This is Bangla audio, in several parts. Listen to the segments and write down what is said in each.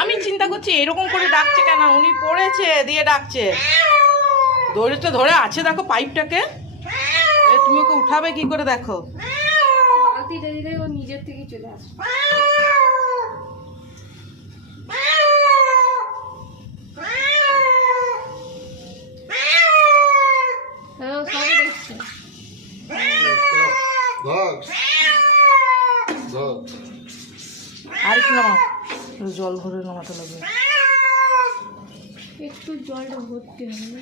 আমি চিন্তা করছি এরকম করে ডাকছে কেন, উনি পড়েছে দিয়ে ডাকছে। দড়িটা ধরে আছে দেখো পাইপটাকে, তুমি ওকে উঠাবে কি করে দেখো। বালতিটা দিলে ও নিজের থেকে চলে আসে। হ্যাঁ সবাই দেখছে। আর একটু নামাও, জল ভরে নামাতে লাগবে। একটু জলটা ভর্তি হবে।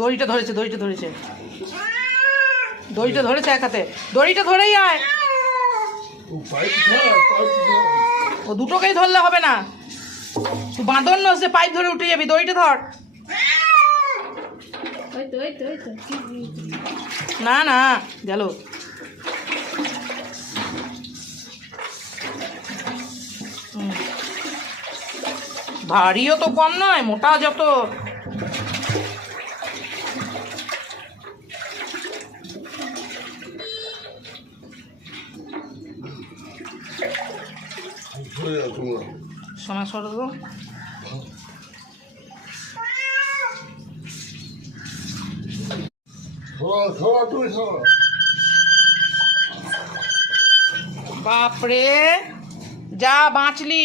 দড়িটা ধরেছে, দড়িটা ধরেছে, দড়িটা ধরেছে এক হাতে, দড়িটা ধরেই আয়। ও দুটোকেই ধরলে হবে না, বাঁধন নসে পাইপ ধরে উঠে যাবি, দড়িটা ধর। না না গেল। ভারীও তো কম নয়, মোটা যত। সোনা সরো তো। বাপরে যা বাঁচলি।